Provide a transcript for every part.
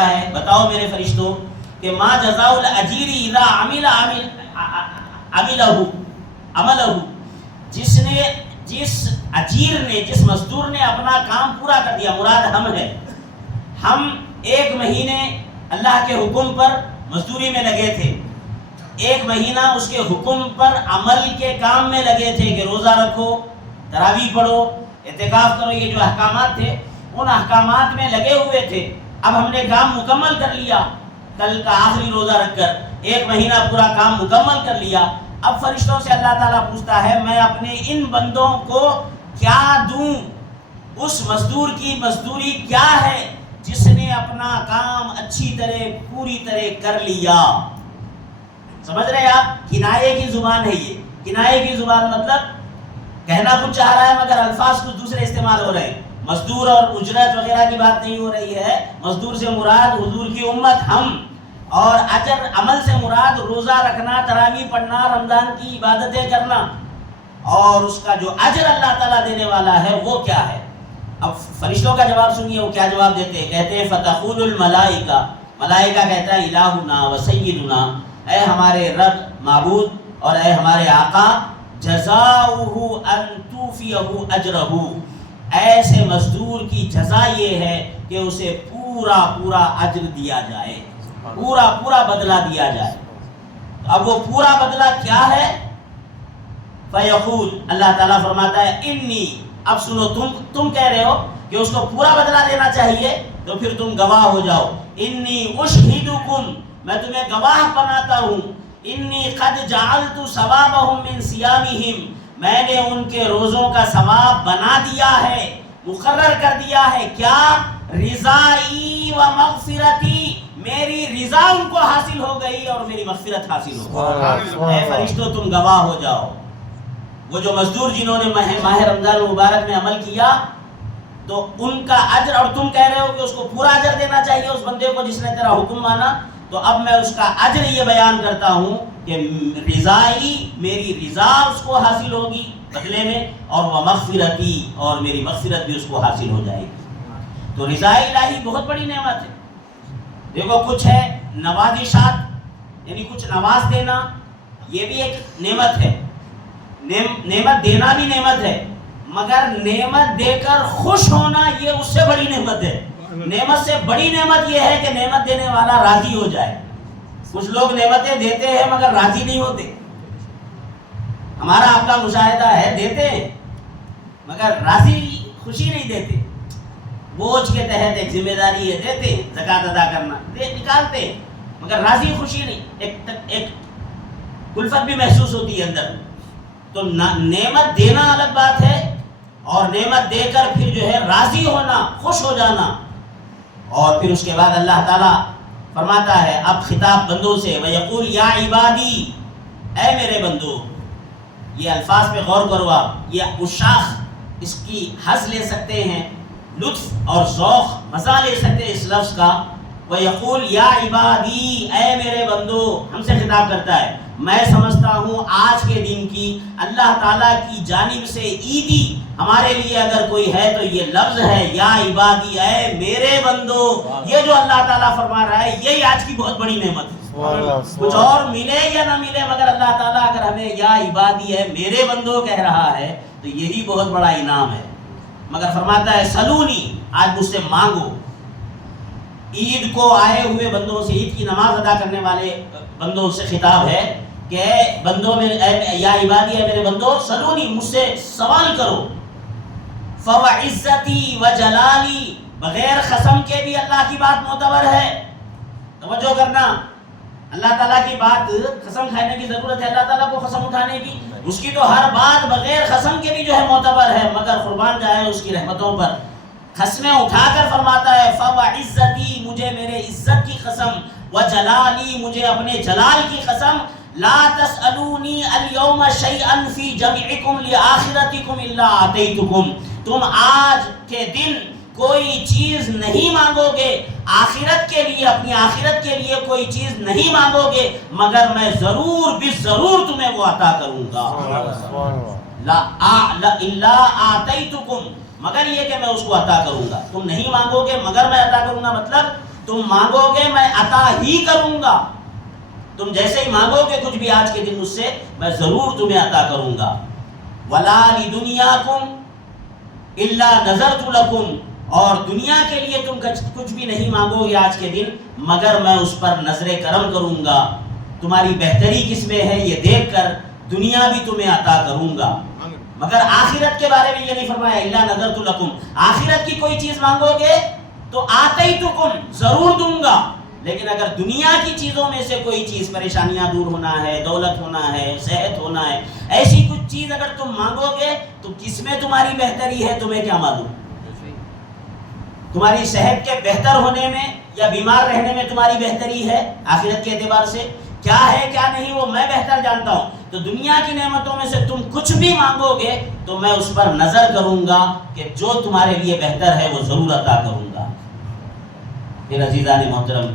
ہے بتاؤ میرے فرشتوں کہ ما جزاء الاجیر اذا عملہ، جس اجیر نے، جس مزدور نے اپنا کام پورا کر دیا، مراد ہم ہے، ہم 1 مہینے اللہ کے حکم پر مزدوری میں لگے تھے، 1 مہینہ اس کے حکم پر عمل کے کام میں لگے تھے کہ روزہ رکھو، تراویح پڑھو، اعتکاف کرو، یہ جو احکامات تھے ان احکامات میں لگے ہوئے تھے۔ اب ہم نے کام مکمل کر لیا، کل کا آخری روزہ رکھ کر 1 مہینہ پورا کام مکمل کر لیا۔ اب فرشتوں سے اللہ تعالیٰ پوچھتا ہے میں اپنے ان بندوں کو کیا دوں؟ اس مزدور کی مزدوری کیا ہے جس نے اپنا کام اچھی طرح پوری طرح کر لیا؟ سمجھ رہے آپ؟ کنایے کی زبان ہے یہ۔ کنایے کی زبان مطلب کہنا کچھ چاہ رہا ہے مگر الفاظ کچھ دوسرے استعمال ہو رہے ہیں۔ مزدور اور اجرت وغیرہ کی بات نہیں ہو رہی ہے، مزدور سے مراد حضور کی امت ہم، اور اجر عمل سے مراد روزہ رکھنا، تراویح پڑھنا، رمضان کی عبادتیں کرنا، اور اس کا جو اجر اللہ تعالیٰ دینے والا ہے وہ کیا ہے؟ اب فرشتوں کا جواب سنیے، وہ کیا جواب دیتے ہیں؟ کہتے ہیں فتقول الملائکہ، ملائکہ کہتا ہے الہنا و سیدنا، اے ہمارے رب معبود اور اے ہمارے آقا، جزاؤہ ان توفیہ اجرہ، ایسے مزدور کی جزا یہ ہے کہ اسے پورا پورا اجر دیا جائے، پورا پورا بدلہ دیا جائے۔ اب وہ پورا بدلہ کیا ہے؟ فیقول، اللہ تعالیٰ فرماتا ہے انی، اب سنو، تم کہہ رہے ہو کہ اس کو پورا بدلہ دینا چاہیے، تو پھر تم گواہ ہو جاؤ۔ انی اشہدکم، میں تمہیں گواہ بناتا ہوں، انی قد جعلت ثوابہم من صیامہم، میں نے ان کے روزوں کا ثواب بنا دیا ہے، مقرر کر دیا ہے۔ کیا؟ رضائی و مغفرتی، میری رضا ان کو حاصل ہو گئی اور میری مغفرت حاصل ہو گئی۔ اے فرشتوں تم گواہ ہو جاؤ۔ وہ جو مزدور جنہوں نے ماہ رمضان المبارک میں عمل کیا تو ان کا اجر، اور تم کہہ رہے ہو کہ اس کو پورا اجر دینا چاہیے اس بندے کو جس نے تیرا حکم مانا، تو اب میں اس کا اجر یہ بیان کرتا ہوں کہ رضائی، میری رضا اس کو حاصل ہوگی بدلے میں، اور وہ مغفرتی، اور میری مغفرت بھی اس کو حاصل ہو جائے گی۔ تو رضا الہی بہت بڑی نعمت ہے۔ دیکھو کچھ ہے نوازشات، یعنی کچھ نواز دینا، یہ بھی ایک نعمت ہے، نعمت دینا بھی نعمت ہے، مگر نعمت دے کر خوش ہونا یہ اس سے بڑی نعمت ہے۔ نعمت سے بڑی نعمت یہ ہے کہ نعمت دینے والا راضی ہو جائے۔ کچھ لوگ نعمتیں دیتے ہیں مگر راضی نہیں ہوتے، ہمارا آپ کا مشاہدہ ہے، دیتے ہیں مگر راضی، خوشی نہیں دیتے۔ بوجھ کے تحت ایک ذمہ داری ہے، دیتے ہیں، زکوٰۃ ادا کرنا، نکالتے ہیں مگر راضی خوشی نہیں، ایک الفت بھی محسوس ہوتی ہے اندر۔ تو نعمت دینا الگ بات ہے، اور نعمت دے کر پھر جو ہے راضی ہونا، خوش ہو جانا۔ اور پھر اس کے بعد اللہ تعالیٰ فرماتا ہے، اب خطاب بندوں سے، وَيَقُولْ يَا عِبَادِي، اے میرے بندو۔ یہ الفاظ پہ غور کرو آپ، یہ اشاخ اس کی حظ لے سکتے ہیں، لطف اور ذوق مزہ لے سکتے ہیں اس لفظ کا۔ وَيَقُولْ يَا عِبَادِي، اے میرے بندو، ہم سے خطاب کرتا ہے۔ میں سمجھتا ہوں آج کے دن کی اللہ تعالیٰ کی جانب سے عیدی ہمارے لیے اگر کوئی ہے تو یہ لفظ ہے، یا عبادی، اے میرے بندو۔ یہ جو اللہ تعالیٰ فرما رہا ہے یہی آج کی بہت بڑی نعمت ہے۔ کچھ اور ملے یا نہ ملے مگر اللہ تعالیٰ اگر ہمیں یا عبادی ہے، میرے بندو کہہ رہا ہے تو یہی بہت بڑا انعام ہے۔ مگر فرماتا ہے سلونی، آج مجھ سے مانگو۔ عید کو آئے ہوئے بندوں سے، عید کی نماز ادا کرنے والے بندوں سے خطاب ہے کہ اے بندوں میں، یا عبادی، ہے میرے بندو، سلونی، مجھ سے سوال کرو۔ فَوَعِزَّتِي وَجَلَالِي، بغیر قسم کے بھی اللہ کی بات معتبر ہے۔ توجہ کرنا، اللہ تعالیٰ کی بات، قسم کھانے کی ضرورت ہے اللہ تعالیٰ کو قسم اٹھانے کی؟ اس کی تو ہر بات بغیر قسم کے بھی جو ہے معتبر ہے، مگر قربان جائے اس کی رحمتوں پر۔ قسمیں اٹھا کر فرماتا ہے فَوَعِزَّتِي، مجھے میرے عزت کی قسم، وَجَلَالِي، مجھے اپنے جلال کی قسم، لا تسألونی اليوم شیئا فی جمعکم لآخرتکم الا آتیتکم، تم آج کے دن کوئی چیز نہیں مانگو گے آخرت کے لیے، اپنی آخرت کے لیے کوئی چیز نہیں مانگو گے مگر میں ضرور ضرور تمہیں وہ عطا کروں گا۔ الا آتیتکم، مگر یہ کہ میں اس کو عطا کروں گا، تم نہیں مانگو گے مگر میں عطا کروں گا، مطلب تم مانگو گے میں عطا ہی کروں گا. تم جیسے ہی مانگو گے کچھ بھی آج کے دن مجھ سے، میں ضرور تمہیں عطا کروں گا. وَلَا لِدُنْيَاكُمْ إِلَّا نَذَرْتُ لَكُمْ، اور دنیا کے لیے تم کچھ بھی نہیں مانگو گے آج کے دن مگر میں اس پر نظر کرم کروں گا. تمہاری بہتری کس میں ہے یہ دیکھ کر دنیا بھی تمہیں عطا کروں گا. مگر آخرت کے بارے میں یہ نہیں فرمایا الا نذرت لکم. آخرت کی کوئی چیز مانگو گے تو آتیتکم، ضرور دوں گا. لیکن اگر دنیا کی چیزوں میں سے کوئی چیز، پریشانیاں دور ہونا ہے، دولت ہونا ہے، صحت ہونا ہے، ایسی کچھ چیز اگر تم مانگو گے تو کس میں تمہاری بہتری ہے تمہیں کیا معلوم؟ تمہاری صحت کے بہتر ہونے میں یا بیمار رہنے میں تمہاری بہتری ہے؟ آخرت کے اعتبار سے کیا ہے کیا نہیں وہ میں بہتر جانتا ہوں. تو دنیا کی نعمتوں میں سے تم کچھ بھی مانگو گے تو میں اس پر نظر کروں گا کہ جو تمہارے لیے بہتر ہے وہ ضرور عطا کروں گا. پھر عزیزان محترم،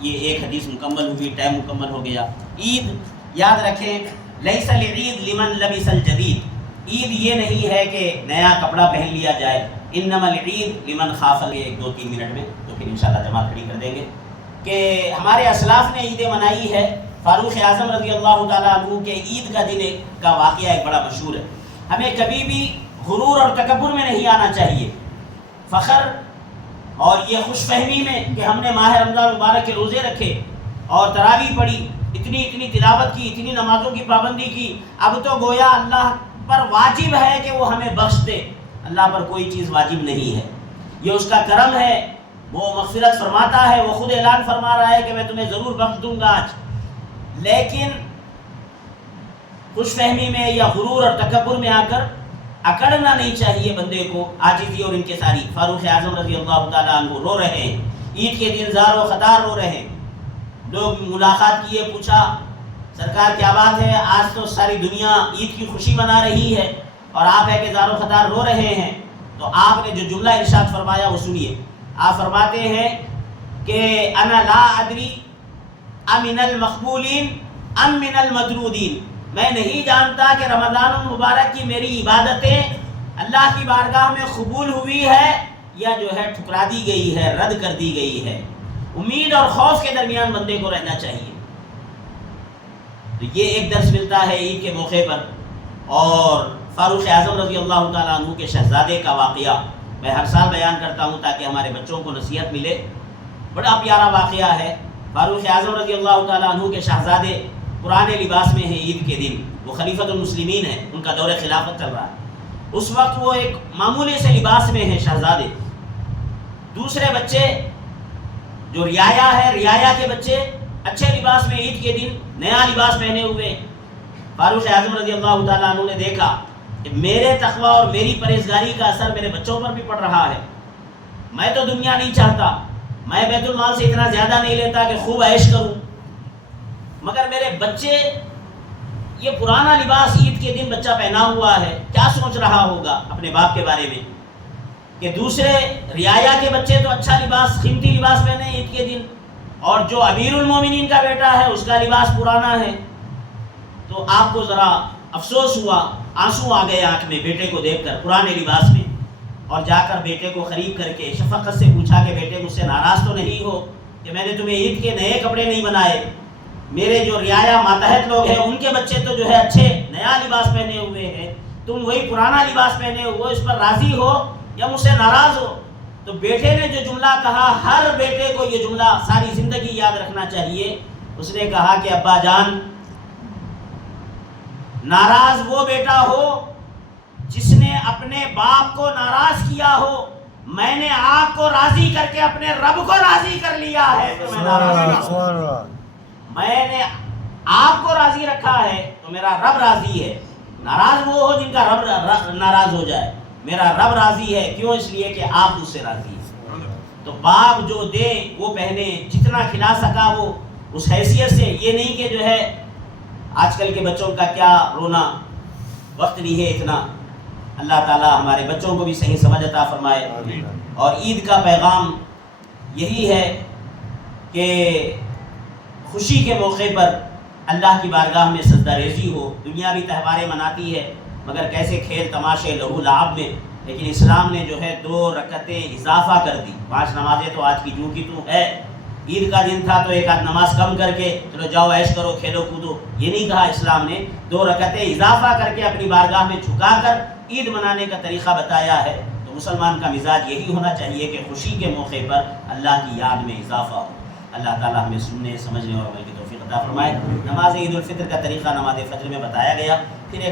یہ ایک حدیث مکمل ہوئی، ٹائم مکمل ہو گیا. عید یاد رکھیں، لیس العید لمن لبس الجدید. عید یہ نہیں ہے کہ نیا کپڑا پہن لیا جائے. انما العید لمن خاف. ایک دو تین منٹ میں تو پھر انشاءاللہ جماعت کھڑی کر دیں گے کہ ہمارے اسلاف نے عیدیں منائی ہے. فاروق اعظم رضی اللہ تعالیٰ عنہ کے عید کا دن کا واقعہ ایک بڑا مشہور ہے. ہمیں کبھی بھی غرور اور تکبر میں نہیں آنا چاہیے. فخر اور یہ خوش فہمی میں کہ ہم نے ماہ رمضان مبارک کے روزے رکھے اور تراویح پڑھی، اتنی تلاوت کی، اتنی نمازوں کی پابندی کی، اب تو گویا اللہ پر واجب ہے کہ وہ ہمیں بخش دے. اللہ پر کوئی چیز واجب نہیں ہے، یہ اس کا کرم ہے. وہ مغفرت فرماتا ہے، وہ خود اعلان فرما رہا ہے کہ میں تمہیں ضرور بخش دوں گا آج. لیکن خوش فہمی میں یا غرور اور تکبر میں آ کر اکڑنا نہیں چاہیے بندے کو. عاجزی اور انکساری. فاروق اعظم رضی اللہ تعالیٰ عنہ رو رہے ہیں عید کے دن، زار و خطار رو رہے ہیں. لوگ ملاقات کیے، پوچھا سرکار کیا بات ہے، آج تو ساری دنیا عید کی خوشی منا رہی ہے اور آپ ہے کہ زار و خطار رو رہے ہیں. تو آپ نے جو جملہ ارشاد فرمایا وہ سنیے. آپ فرماتے ہیں کہ انا لا ادری امن المقبولین ام من المطرودین. میں نہیں جانتا کہ رمضان المبارک کی میری عبادتیں اللہ کی بارگاہ میں قبول ہوئی ہے یا جو ہے ٹھکرا دی گئی ہے، رد کر دی گئی ہے. امید اور خوف کے درمیان بندے کو رہنا چاہیے. تو یہ ایک درس ملتا ہے عید کے موقع پر. اور فاروق اعظم رضی اللہ تعالیٰ عنہ کے شہزادے کا واقعہ میں ہر سال بیان کرتا ہوں تاکہ ہمارے بچوں کو نصیحت ملے. بڑا پیارا واقعہ ہے. فاروق اعظم رضی اللہ تعالیٰ عنہ کے شہزادے پرانے لباس میں ہیں عید کے دن. وہ خلیفۃ المسلمین ہیں، ان کا دور خلافت چل رہا ہے. اس وقت وہ ایک معمولی سے لباس میں ہیں شہزادے. دوسرے بچے جو رعایا ہے، رعایا کے بچے اچھے لباس میں عید کے دن نیا لباس پہنے ہوئے. فاروق اعظم رضی اللہ تعالیٰ عنہ نے دیکھا کہ میرے تقوی اور میری پرہیزگاری کا اثر میرے بچوں پر بھی پڑ رہا ہے. میں تو دنیا نہیں چاہتا، میں بیت المال سے اتنا زیادہ نہیں لیتا کہ خوب عیش کروں، مگر میرے بچے یہ پرانا لباس عید کے دن بچہ پہنا ہوا ہے، کیا سوچ رہا ہوگا اپنے باپ کے بارے میں کہ دوسرے رعایا کے بچے تو اچھا لباس، قیمتی لباس پہنے عید کے دن، اور جو امیر المومنین کا بیٹا ہے اس کا لباس پرانا ہے. تو آپ کو ذرا افسوس ہوا، آنسو آ گئے آنکھ میں بیٹے کو دیکھ کر پرانے لباس میں. اور جا کر بیٹے کو قریب کر کے شفقت سے پوچھا کہ بیٹے مجھ سے ناراض تو نہیں ہو کہ میں نے تمہیں عید کے نئے کپڑے نہیں بنائے؟ میرے جو رعایا ماتحت لوگ ہیں ان کے بچے تو جو ہے اچھے نیا لباس پہنے ہوئے ہیں، تم وہی پرانا لباس پہنے ہو، اس پر راضی ہو یا مجھ سے ناراض ہو؟ تو بیٹے نے جو جملہ کہا، ہر بیٹے کو یہ جملہ ساری زندگی یاد رکھنا چاہیے. اس نے کہا کہ ابا جان، ناراض وہ بیٹا ہو جس نے اپنے باپ کو ناراض کیا ہو. میں نے آپ کو راضی کر کے اپنے رب کو راضی کر لیا ہے تو میں ناراض ہوں. میں نے آپ کو راضی رکھا ہے تو میرا رب راضی ہے. ناراض وہ ہو جن کا رب ناراض ہو جائے، میرا رب راضی ہے. کیوں؟ اس لیے کہ آپ مجھ سے راضی ہیں. تو باپ جو دے وہ پہنے، جتنا کھلا سکا وہ اس حیثیت سے. یہ نہیں کہ جو ہے آج کل کے بچوں کا کیا رونا، وقت نہیں ہے اتنا. اللہ تعالیٰ ہمارے بچوں کو بھی صحیح سمجھ عطا فرمائے. اور عید کا پیغام یہی ہے کہ خوشی کے موقع پر اللہ کی بارگاہ میں سجدہ ریزی ہو. دنیا بھی تہواریں مناتی ہے مگر کیسے کھیل تماشے لہو لعب میں. لیکن اسلام نے جو ہے 2 رکعتیں اضافہ کر دی. 5 نمازیں تو آج کی جو کی تو ہے، عید کا دن تھا تو ایک آدھ نماز کم کر کے چلو جاؤ عیش کرو کھیلو کودو، یہ نہیں کہا اسلام نے. 2 رکعتیں اضافہ کر کے اپنی بارگاہ میں جھکا کر عید منانے کا طریقہ بتایا ہے. تو مسلمان کا مزاج یہی ہونا چاہیے کہ خوشی کے موقع پر اللہ کی یاد میں اضافہ ہو. اللہ تعالیٰ ہمیں سننے سمجھنے اور عمل کی توفیق عطا فرمائے. نماز عید الفطر کا طریقہ نماز فجر میں بتایا گیا. پھر